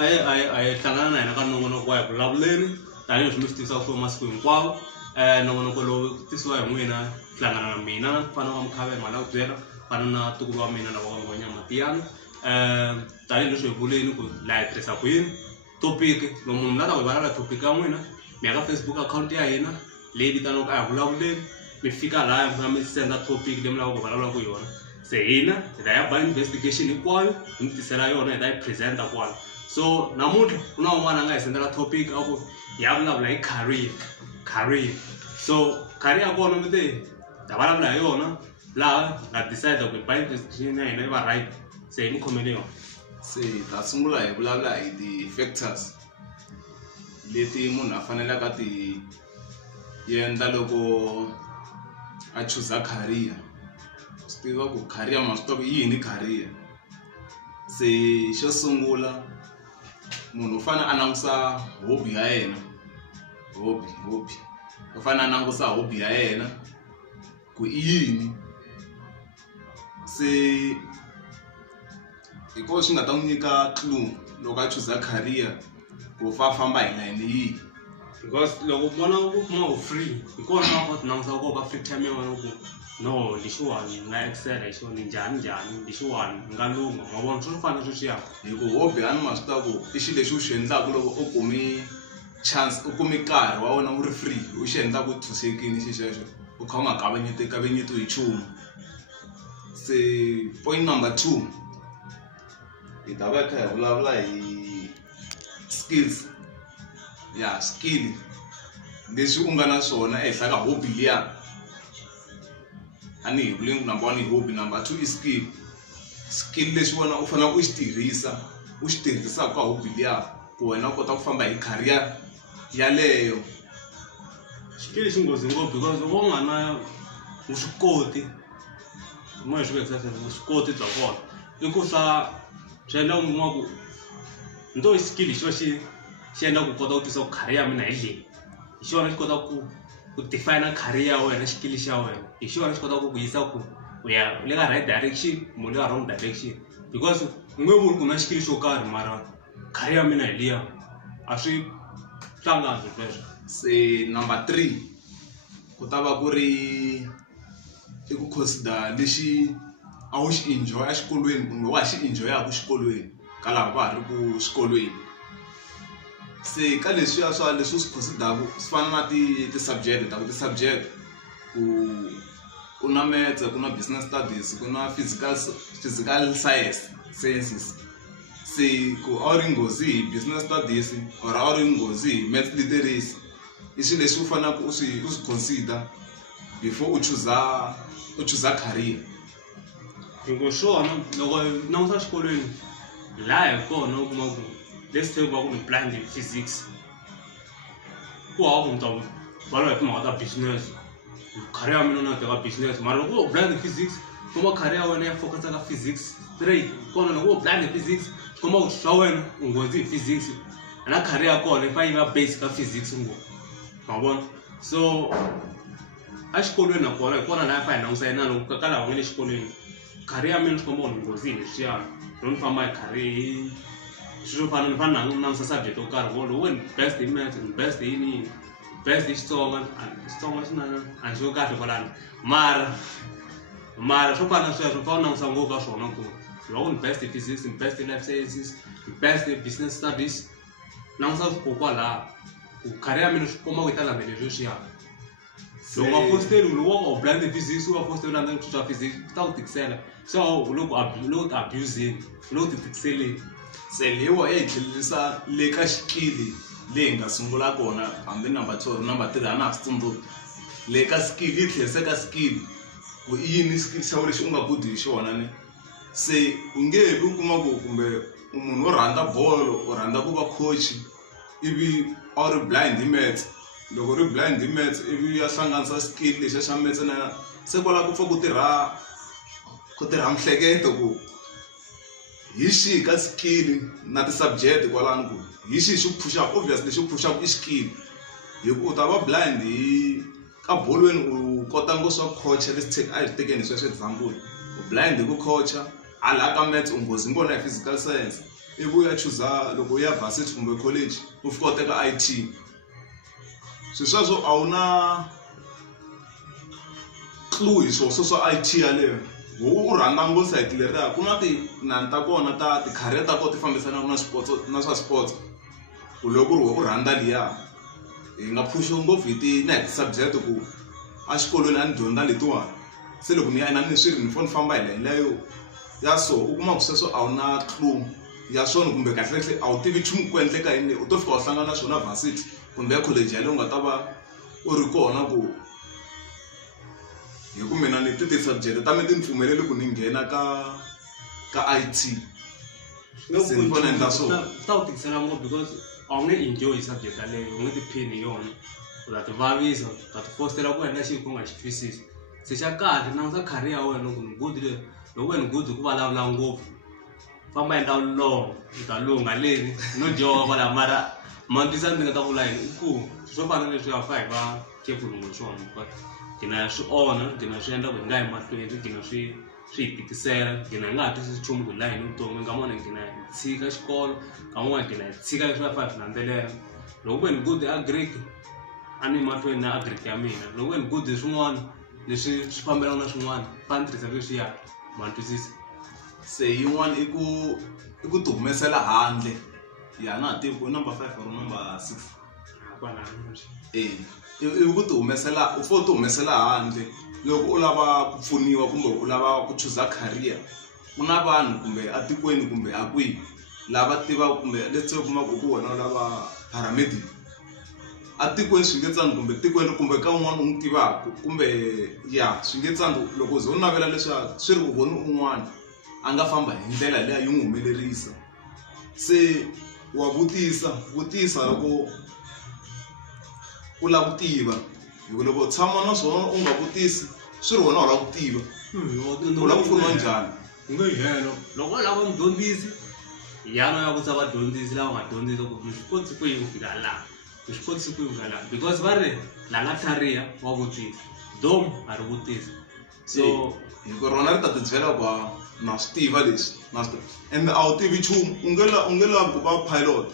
I hlangana na yena ka nongonoko wa hi vulavuleni tanihileswi mi swi tivisa ku masiku hinkwawo nongonoko lowu tisiwa hi n'wina hlangana na mina mfana wa Mkhabe mali ya ku byela fana na tukulu wa mina na van'wanyana Matiyana tanihileswi hi vuleni ku laha hi tirhisa ku yini topic lomu munhu lava ku vulavula topic ya n'wina mi ya ka Facebook account ya hina leyi vitaniwaka a hi vulavuleni mi fika laha mi mi senda topic leyi mi lavaka ku vulavula ku yona se hina hi ta ya ba investigation hinkwayo hi mi tisela yona hi ta yi presenta kwala so namuntlha ku na un'wana a nga hi sendela topic a ku ya vulavula hi career so career ya kona mi te ta vulavula hi yona laha nga decide ku ba investigation ya hina yi va right se hi mi khomele yona se ta sungula hi vulavula hi ti-factors leti munhu a fanelaka ti endla loko a choose career swi tiva ku career ma swi tiva ku yini career se xo sungula munhu u fanele a langusa hobby ya yena hobby u fanele a langusa hobby ya yena ku i yini se hikuva swi nga ta n'wi nyika clue loko a choose career ku famba hi line yihi because loko vona ku kuma u free hi kona va ku langusa ku ka free time ya wena ku no lexiwani nga excel hi xona njhani lexiwani nga lunga ma vona swi fana swi xiya hikuva hobby a ni ma swi tiva ku i xilo lexi u xi endlaka loko u kumi chance u kumi nkarhi wa wena wu ri free u xi endla ku tshunxekile xi xexo u kha u nga kavanyetiwi hi nchumu se point number 2 hi ta va kha hi vulavula hi skills ya skill leswi u nga na swona ehenhla ka hobby liya a ni hi vuli number 1 hi hobby number 2 i skill leswi wena u fanele u xi tirhisaka ka hobby liya ku wena u kota ku famba hi career yaleyo skill xi nghozi ngopfu because loko u nga na vuswikoti moya swi vekisa vuswikoti bya kona i ku swa swi endla u kuma ku nto skill xo xi endla ku kota ku tisa ku career ya mina hi leyi hi xona xi kota ku define career ya wena skill xa wena hi xona xi kota ku yisa ku u ya le ka right direction mo le ka wrong direction because u nge vuli ku na skill xo karhi mara career ya mina hi liya a swi hlangani sweswo se number 3 ku ta va ku ri i ku consider lexi a wu xi enjoy a xikolweni kumbe wa xi enjoyaka xikolweni ka lava va ha ri ku xikolweni se ka leswiya swa leswi u swi considerku swi fana na ti-subject ta ku ti-subject ku na maths ku na business studies ku na physical sciences se ku a wu ri nghozi hi business studies or a wu ri nghozi hi maths literacy i swilo leswi u faneleke u swi consider before u choose career hikuva swona loko langusa xikolweni laha hi kona u kuma ku let's talk about blind physics ku hava ku mutsavu valwa hi timhaka ta business career ya mina na teka business mara loko u blind physics kuma career ya wena ya focus ka physics straight kona loko u blind physics kuma ku swa wena u nghozi hi physics na career ya kona yi fanele yi va base ka physics ngopfu ma vona so a xikolweni nakona hi kona laha fanele langusa yena loko ka lava nga le xikolweni career ya mina swi komba ku ni nghozi hi leswiyani loko ni famba hi career swi fana ni fana na langusa subject yo karhi loko ni best hi maths ni best hi yini best hi Xitsonga xi na a xi yo kahle kwalano mara swo fana sweswo fa u langusa ngopfu ka swona ku loko ni best hi physics ni best hi life sciences ni best hi business studies langusa kokwalaha ku career ya mina swi komba ku yi ta landzelela leswiyani loko a fosteli loko u blind physics u va fosteli na ku swa physics ta ku tikisela so loko ti abusing loko ti tikiseleni se lewa hi tlhelelisa le ka xikili leyi nga sungula kona hambi number 2 or number 3 a na ha swi tsundzuki le ka skill yi tlhelisa ka skill ku i yini skill xa lexi u nga good hi xona ni se u nge vi u kuma ku kumbe munhu wo rhandza bolo u rhandza ku va coach ivi a ri blind hi maths loko ri blind hi maths ivi ya hlanganisa skill lexi xa maths na se kwala ku pfa ku tirha mihleketo ku hi xi ka skill na ti-subject kwalano ku hi xi xi phusha obviously xi phusha i skill hi ku u ta va blind hi ka bolweni u kota ngo swa coach a hi tekeni sweswo example u blind hi ku coach hala ka maths u nghozi ngona hi physical science ivi u ya chuza loko u ya varsity kumbe college u fika u teka IT sweswo a wu na clue hi swona swa IT yaleyo u rhandza ngopfu site leriya ku na tinani ta kona ta ti-career ta kona ti fambisanaka na swa sports ku loko u rhandza liya hi nga phusha ngopfu hi ti-subject ku a xikolweni a ni dyondza letiwani se loko ni ya ina ni swi ri ni fane ni famba hi leyo ya so u kuma ku sweswo a wu na clue ya swona kumbe kahle a wu tivi nchumu ku endleka yini u to fika u hlangana na swona varsity kumbe ya college yaleyo u nga ta va u ri kona ku hi ku mina ni ti-subject ta mi ti ni pfumeleli ku ni nghena ka IT se ni vona endla so ta wu tikisela ngopfu because a wu nge enjoy subject yaleyo u nge tiphini hi yona u ta ti vavisa u ta ti fostela ku endla xilo ku nga xi twisisi se xa kahle langusa career ya wena ku ni good loko wena good hi ku vulavula ngopfu famba endla long u ta lunga leni no dyoka kwala mara mantwisa ndzi nga ta vula yini i ku swo fana leswi ya fa hi va careful ngopfu swona but gina swi onha gina swi endla ku hi nga yi mahlweni gina swi hi tikisela gina hi nga ha twisisi nchumu ku hi laha hi ni vutomi nka n'wana gina hi tshika xikolo ka n'wana gina hi tshika leswi va fa hi swi landzelela loko wena good agric a ni mahlweni na agric ya mina loko wena good hi swin'wana leswi swi fambelana na swin'wana fani tirhisa leswiya ma twisisi se yin'wana i ku ti humesela handle ya na ha tivi ku i number 5 or number 6 ivi ku ti humesela u fane u ti humesela handle loko u lava ku pfuniwa kumbe u lava ku chuza career ku na vanhu kumbe atikweni kumbe a kwihi lava tivaka kumbe let's say u kuma ku wena u lava paramedic atikweni swi nge tsandi kumbe tikweni kumbe ka un'wana u n'wi tivaka kumbe ya swi nge tsandi loko u ze u navela leswaku swi ri ku voni un'wana a nga famba hi ndlela leya yi n'wi humelerisa se wa vutisa loko u lava ku tiva hikuva loko u tshama na swona u nga vutisi swi ri wena u lava ku tiva u lava ku pfuniwa njhani u nge helo loko u lava mudyondzisi yana ya vutisa vadyondzisi lava nga dyondzisa ku mi swi kotisi ku yi ku fika laha mi swi kotisi ku yi fika laha because va ri la nga tlhariha wa vutisa dom a ri vutisi so hikuva rona ri ta ti byela ku na swi tiva leswi na swi ende a wu tivi nchumu u nge lavi ku va pilot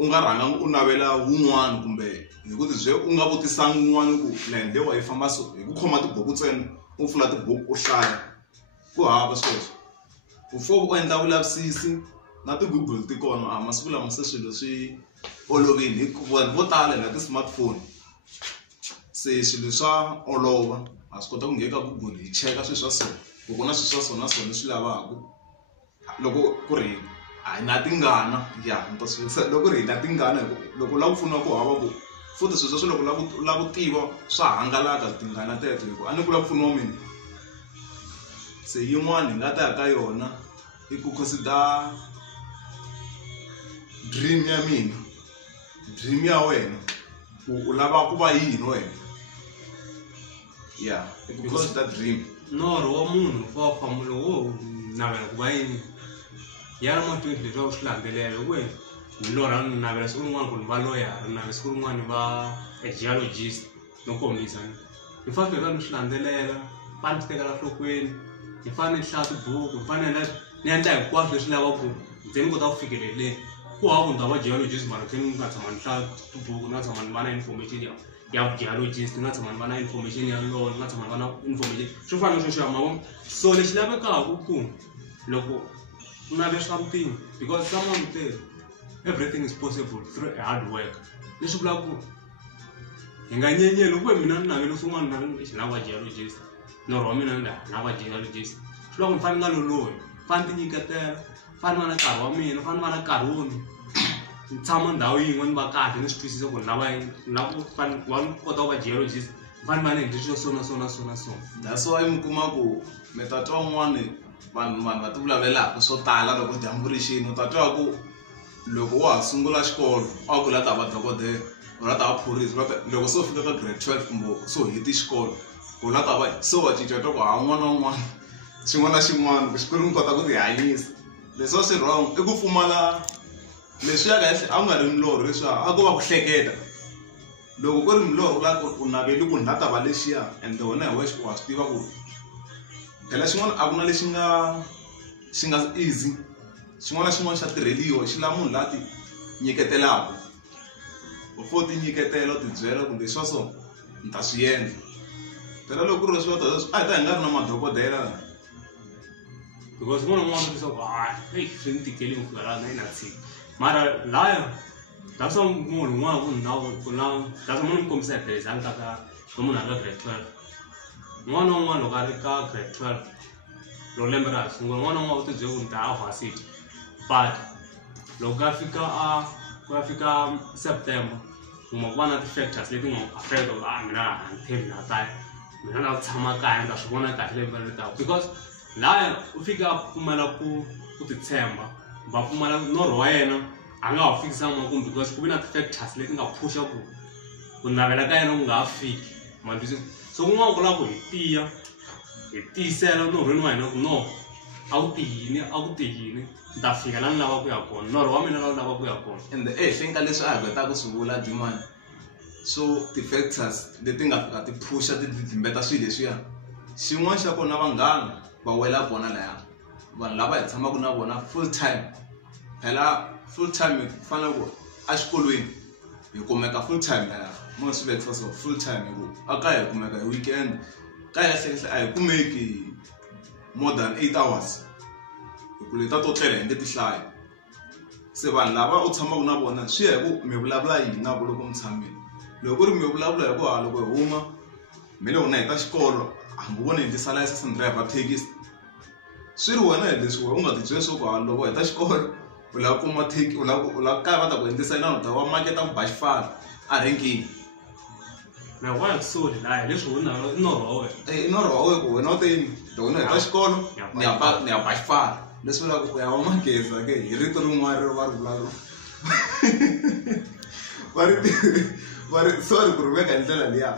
u nga rhanga u navela wun'wana kumbe hi ku tibyela u nga vutisanga wun'wana ku line lewa yi famba so hi ku khoma tibuku ntsena u pfula tibuku u hlaya ku hava sweswo u fane u endla vulavisisi na ti-Google ti kona a masiku lama se swilo swi olovile hikuva vanhu vo tala na ti-smartphone se swilo swa olova ha swi kota ku nghena ka Google hi cheka swilo swa so ku na swilo swa so na so leswi lavaka loko ku ri a na tingana ya ni ta swi loko ri na tingana loko la ku pfuna ku hava ku futhi swilo swo loko la ku tiva swa hangalaka tingana teto hikuva a ni ku la ku pfuniwa mina se yin'wana hi nga ta ya ka yona i ku consider dream ya mina dream ya wena u lava ku va yini wena ya i ku consider dream norho wa munhu fa famba loko navela ku va yini yana mahlweni leswi va swi landzelela loko wena ni lorha ni navela siku rin'wana ku ni va lawyer ni navela siku rin'wana ni va geologist no kombisa ni fanele ni swi landzelela fa ni swi tekela nhlokweni ni fanele ni hlaya tibuku ni fanele ni endla hinkwaswo leswi lavaka ndzeni ni kota ku fikeleleni ku hava ku ni ta va geologist mara khe ni nga tshama ni hlaya tibuku ni nga tshama ni va na information ya geologist ni nga tshama ni va na information ya law ni nga tshama ni va na information swo fana na sweswo ya mavona so lexi lavekaka ku loko u nave something because someone said everything is possible through hard work leswi vulaka ku hi nga nyenyeli loko mina ni navele swin'wana na va geologist norho wa mina na va geologist swi vula ku ni fane ni nga lolohi fane ti nyiketela fane va na nkarhi wa mina fane va na nkarhi wuni ni tshama ndhawu yin'we ni va kahle ni swi twisisa ku na ku fane wa ni kota ku va geologist fane va ni endle swilo so that's why mi kuma ku mi ta twa un'wana vanhu va ti vulavulelaka swo tala loko dyambu rixini u ta twa ku loko wa ha sungula xikolo a ku la ta va dokodela u la ta va phorisa loko se u fika ka grade 12 kumbe so heti xikolo u la ta va se wa cinca twa ku ha n'wana na un'wana xin'wana na xin'wana ku xikwiri mi kota ku ti hanyisa leswi wa swi wrong i ku pfumala leswi ya kahle a ku nga ri milorho leswiya a ko va ku hleketa loko ku ri milorho la u naveli ku ni la ta va lexiya ende wena hi wexe wa swi tiva ku phela xin'wana a ku na lexi xi nga easy xin'wana na xin'wana xa tirheliwa xi lava munhu laha ti nyiketelaka before ti nyiketela ti byela kumbe sweswo ni ta swi endla phela loko ku ri leswi a hi ta hi nga ri na madokodela because munhu un'wana leswaku swi ni tikeli ku fika laha na yina tshika mara laya that's munhu un'wana ku na that's munhu mi kombisa hi tirhisa ni ka munhu a nga grade 12 n'wana na un'wana loko a ri ka grade 12 loko lembe ra ha sungula n'wana na un'wana u ti byele ku ni ta ya varsity but loko ku ya fika September kuma ku va na ti-factors leti nga affecta ku mina a ni tshembi na kaya mina na ku tshama kaya ni ta swi vona kahle lembe ri taka because laya u fika a pfumala ku titshemba va pfumala norho wa yena a nga ha fikisa makumu because ku vi na ti-factors leti nga phusha ku navela ka yena ku nga ha fiki matwisisa so kun'wana ku lava ku hi tiyisela norhweni wa hina ku no a ku ti yini ni ta fika la ni lava ku ya kona norho wa mina la ni lava ku ya kona ende ehenhleni ka leswi a hi kotaka ku swi vula Dimani so ti-factors leti nga fika ti phusha ti dimbeta swilo leswiya xin'wana xa kona vanghana va wela kona laya vanhu lava hi tshamaka na vona full time phela full time ku fanele ku exikolweni hi kumeka full time laya mo swi vekisa so full time hi ku a ka hi kumeka hi weekend ka ya hlekisa a hi kumeki more than 8 hours hi ku leta to tlela hi nge ti hlayi se vanhu lava u tshamaka na vona swi ya hi ku mi vulavula yini na loko mi tshamile loko ku ri mi vulavula hi ku loko hi huma mi loko na heta xikolo hambi vona hi ndlisa license and driver thekisi swi ri wena hi leswi u nga ti byeli swo ku loko heta xikolo u lava ku kuma theki u lava kaya va ta ku endlisa na u ta wa maketa ku ba xifala a renkini na wa kusoli la leswi u norho wa wena i norho wa wena ku wena u te yini loko ni heta xikolo ni ya ba xifala leswi vulaka ku ya wa mageza ke hi rito rin'wana ri va ri vulavula va ri sorry ku ri veka hi ndlela liya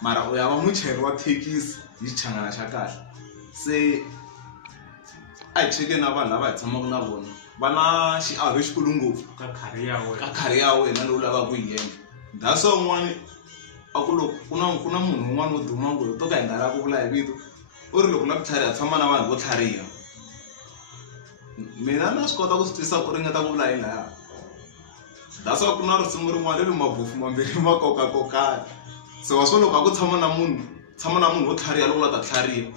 mara u ya va muchayeri wa thekisi hi xichangana xa kahle se a hi chekeni na vanhu lava hi tshamaka na vona va na xiave xikulu ngopfu ka khari ya wena lowu lavaka ku yi endla that's wun'wana a ku loko ku na munhu un'wana wo duma ngopfu to ka hi nga lava ku vula hi vito u ri loko na ku tlhariha tshama na vanhu vo tlhariha mina na swi kota ku swi twisa ku ringeta ku vula hi laya that's ku na risimu rin'wana leri mabofu mambirhi ma kokakokana se wa swo loko a ku tshama na munhu wo tlhariha loko la ta tlhariha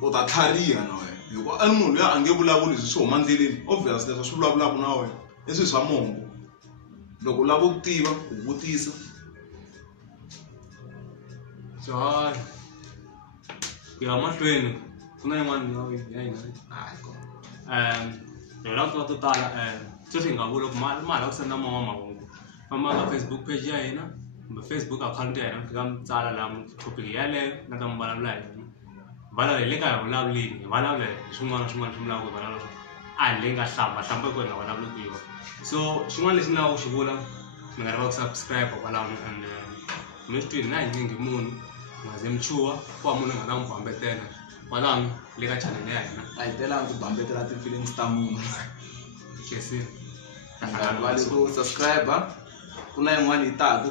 u ta tlhariha na wena hikuva a ni munhu loyi a nge vulavuli leswi swi huma ndleleni obvious leswi swi vulavulaka na wena i swilo swa mongo loko u lava ku tiva u vutisa John ku ya mahlweni ku na yin'wana ya hina hi lava to tala sweswi hi nga vula ku ma ha lava ku senda mahungu famba ka Facebook page ya hina kumbe Facebook account ya hina fika mi tsala laha topic yaleyo nga ta mi vulavula hi yona vulavula hi le ka hi vulavuleni hi vulavula hi swin'wana na swin'wana swi vulavula ku vulavula a hi le nga hlamba hi ku hi nga vulavuli ku yona so xin'wana lexi ni lavaka ku xi vula mi nga lava ku subscribe kwalaho and mi swi twini na hi nyingi munhu nga ze mi chuha ku va munhu nga ta mi bambetela kwalaho le ka channel ya hina a hi telanga ku bambetela ti-feelings ta munhu kesini vali ku subscribe ku na yin'wana yi taku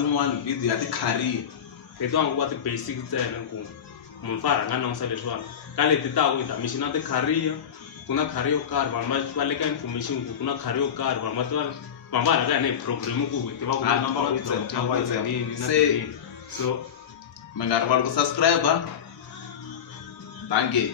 yin'wana video ya ti-career letiwanga ku va ti-basic ntsena ku munhu fa rhanga langusa leswiwani ka leti taku hi ta mixina ti-career ku na career yo karhi vanhu va le ka information ku na career yo karhi vanhu va rhanga hina hi program ku hi tiva ku so mi nga rivali ku subscribe bangi